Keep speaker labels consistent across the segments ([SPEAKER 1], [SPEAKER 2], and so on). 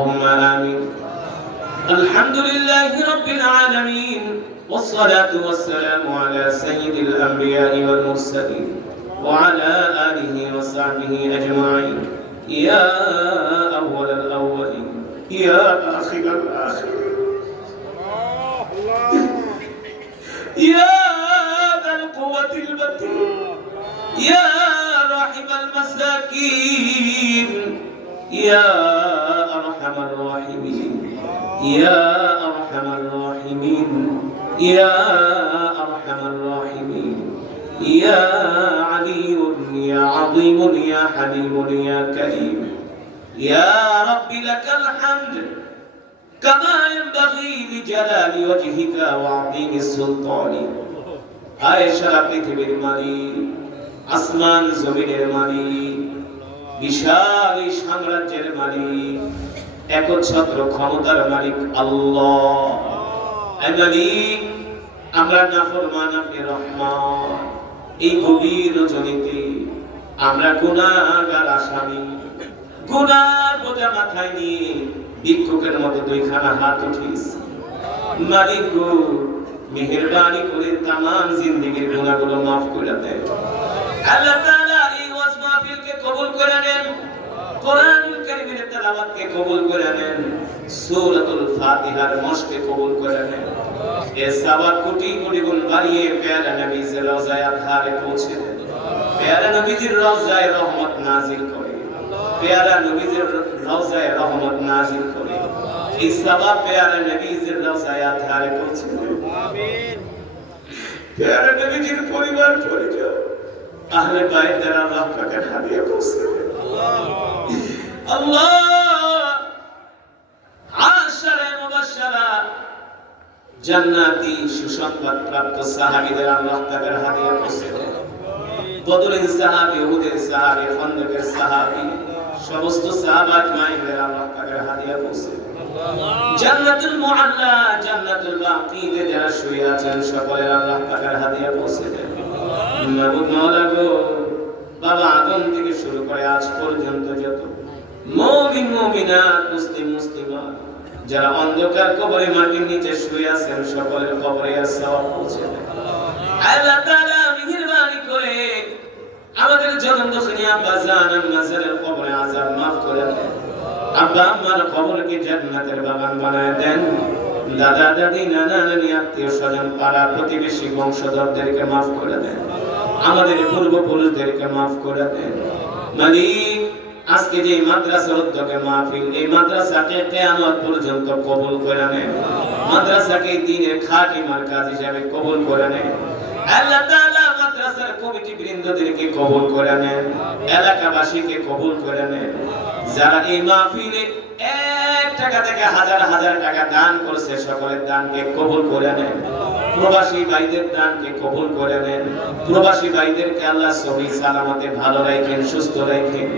[SPEAKER 1] اللهم آمين. الحمد لله رب العالمين والصلاة والسلام على سيد الأنبياء والمرسلين وعلى آله وصحبه أجمعين. يا أول الأولين يا آخر الآخرين. يا ذا القوة المتين يا راحم المساكين. يا أرحم الراحمين يا أرحم الراحمين يا أرحم الراحمين يا علي يا عظيم يا حليم يا كريم يا رب لك الحمد كما ينبغي لجلال وجهك وعظيم السلطان আয়েশা পৃথিবীর মালিক আসমান জমিনের মালিক বিশাল এই সাম্রাজ্যের মালিক একচ্ছত্র ক্ষমতার মালিক আল্লাহ। আমরা রহমান। এই গভীর আমরা গুনাহগার আসামি। বোঝা মাথায় নিয়ে ভিক্ষুকের মতো দুইখানা হাত উঠিয়েছি। মালিক গো করে তামাম জিন্দেগির গুনাহগুলো মাফ করে দেয় আল্লাহ তাআলা এই ওয়াজ মাহফিলকে কবুল করে নেন। কারীমের তেলাওয়াতকে কবুল করে নেন। সূরাতুল ফাতিহার মশকে কবুল করে নেন। এ কোটি কোটি গুণ বাড়িয়ে পেয়ারা রওজায় পৌঁছে দেন। পেয়ারা নবীজির রওজায় রহমত নাজিল করে। পেয়ারা নবীজির রওজায় রহমত নাজিল করে। এই পেয়ারা নবীজির রওজায় পৌঁছে দেন। পেয়ারা নবীজির পরিবার আহলে বাইত যারা আল্লাহ আল্লাহ। জান্নাতি সুসংবাদ প্রাপ্ত সাহাবীদের আল্লাহ তাআলার হাদিয়া দেন বদরের সাহাবী, উহুদের সাহাবী, খন্দকের সাহাবী, সমস্ত সাহাবাত মাইনের আল্লাহ তাআলার হাদিয়া দেন জান্নাতুল মুআল্লা, জান্নাতুল বাকিতে যারা শুয়ে আছেন, সকলের আল্লাহ তাআলার হাদিয়া পৌঁছে দেন মাবুদ মাওলা গো, বাবা আদম থেকে শুরু করে আজ পর্যন্ত যত। মুমিন, মুমিনাত, মুসলিম, মুসলিমাত। যারা অন্ধকার কবরে মাটির নিচে শুয়ে আছেন, সকলের কবরে আমাদের জনম কবরে আযাব মাফ করে দেন। আব্বা আম্মার কবরকে জান্নাতের বাগান বানায় দেন। দাদা, দাদি, নানা, নানি, আত্মীয় স্বজন পাড়া প্রতিবেশী, বংশধরদেরকে মাফ করে দেন। আমাদের পূর্বপুরুষদেরকে মাফ করে দেন। মালিক আজকে যে মাদ্রাসার উদ্যোগে মাহফিল, এই মাদ্রাসাকে কিয়ামত পর্যন্ত কবুল করে নেন মাদ্রাসাকে দিনের খাঁটি মার্কাজ হিসাবে কবুল করে নেন আল্লাহ তাআলা মাদ্রাসার কমিটি বৃন্দদেরকে কবুল করে নেন এলাকাবাসীকে কবুল করে নেন যারা এই মাহফিলে এক টাকা থেকে হাজার হাজার টাকা দান করছে, সকলের দানকে কবুল করে নেন প্রবাসী ভাইদের দানকে কবুল করে নেন। প্রবাসী ভাইদেরকে আল্লাহ সহি সালামতে ভালো রাখেন, সুস্থ রাখেন।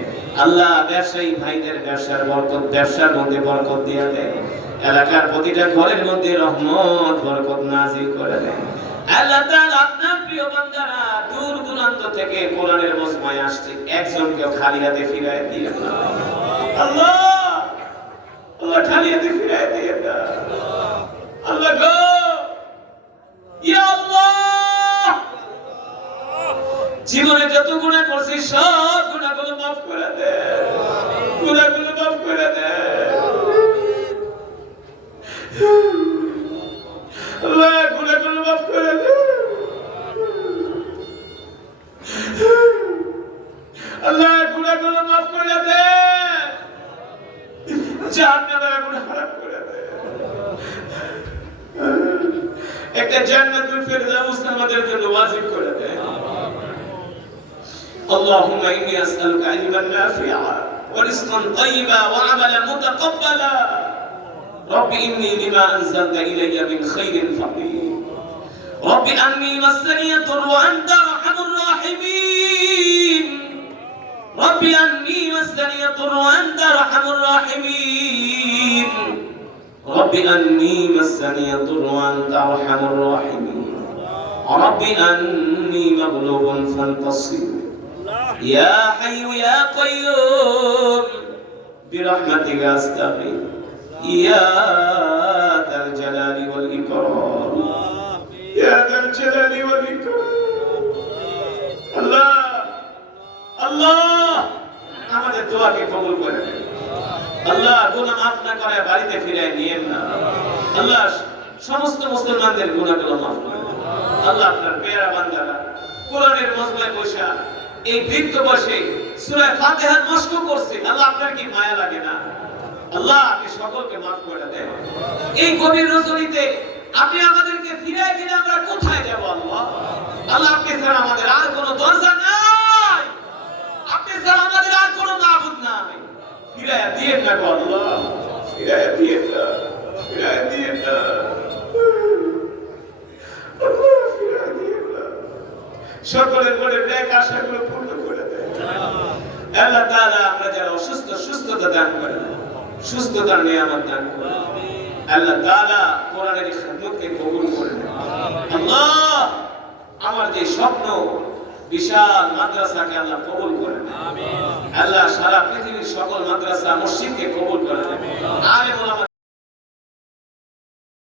[SPEAKER 1] আল্লাহ ব্যবসায়ী ভাইদের ব্যবসার বরকত, ব্যবসার মধ্যে বরকত দিয়ে দেন। এলাকার প্রতিটা ঘরের মধ্যে রহমত, বরকত নাজিল করে দেন। আল্লাহ তাআলা আপনার প্রিয় বান্দারা দূর দূরান্ত থেকে কোরআনের মজমায় আসছে। একজনকে খালি হাতে ফিরায় দিয়ে আল্লাহ! আল্লাহ খালি হাতে ফিরায় দিয়ে আল্লাহ আল্লাহ জীবনে যত গুণা করছি সব গুণা মাফ জান্নাতুল ফেরদাউস আমাদের জন্য ওয়াজিব করে দে اللهم إني أسألك علما نافعا ورزقا طيبا وعملا متقبلا رب إني لما أنزلت إلي من خير فقير رب أني مسني الضر وأنت أرحم الراحمين رب أني مسني الضر وأنت أرحم الراحمين رب أني مسني الضر وأنت أرحم الراحمين رب أني مغلوب فانتصر يا حي يا قيوم برحمتك أستغيث يا ذا الجلال والإكرام يا ذا الجلال والإكرام আল্লাহ আল্লাহ আমাদের দোয়াকে কবুল করে নেন। আল্লাহ গুনাহ মাফ না করে বাড়িতে ফিরে নিয়েন না। আল্লাহ সমস্ত মুসলমানদের গুনাহগুলো মাফ করে আল্লাহ আপনার পেয়ারা বান্দারা, কোরআনের মজমায় বসা, এই বৃত্ত বসে সূরা ফাতিহার মশক করছে। আল্লাহ আপনার কি মায়া লাগে না? আল্লাহ আপনি সকলকে মাফ করে দেন। এই রজনীতে আপনি আমাদেরকে ফিরাই দিলে আমরা কোথায় যাব আল্লাহ? আল্লাহ, আপনি ছাড়া আমাদের আর কোনো দরজা নাই। আপনি ছাড়া আমাদের আর কোনো নাই ফিরাইয়া দিয়ে না গো আল্লাহ ফিরাইয়া দিয়ে না ফিরাইয়া দিয়ে না আল্লাহ, ফিরাইয়া দিয়ে না। সকলের মনে ন্যাক আশাগুলো পূর্ণ করে দেয় আল্লাহ তাআলা আমরা যারা অসুস্থ সুস্থতা দান করেন সুস্থতার নিয়ামত দান করেন আল্লাহ তাআলা কোরআনের খেদমতকে কবুল করে আল্লাহ আমার যে স্বপ্ন বিশাল মাদ্রাসাকে আল্লাহ কবুল করে নেন আল্লাহ সারা পৃথিবীর সকল মাদ্রাসা মসজিদকে কবুল করে নেন আলেম ওলামা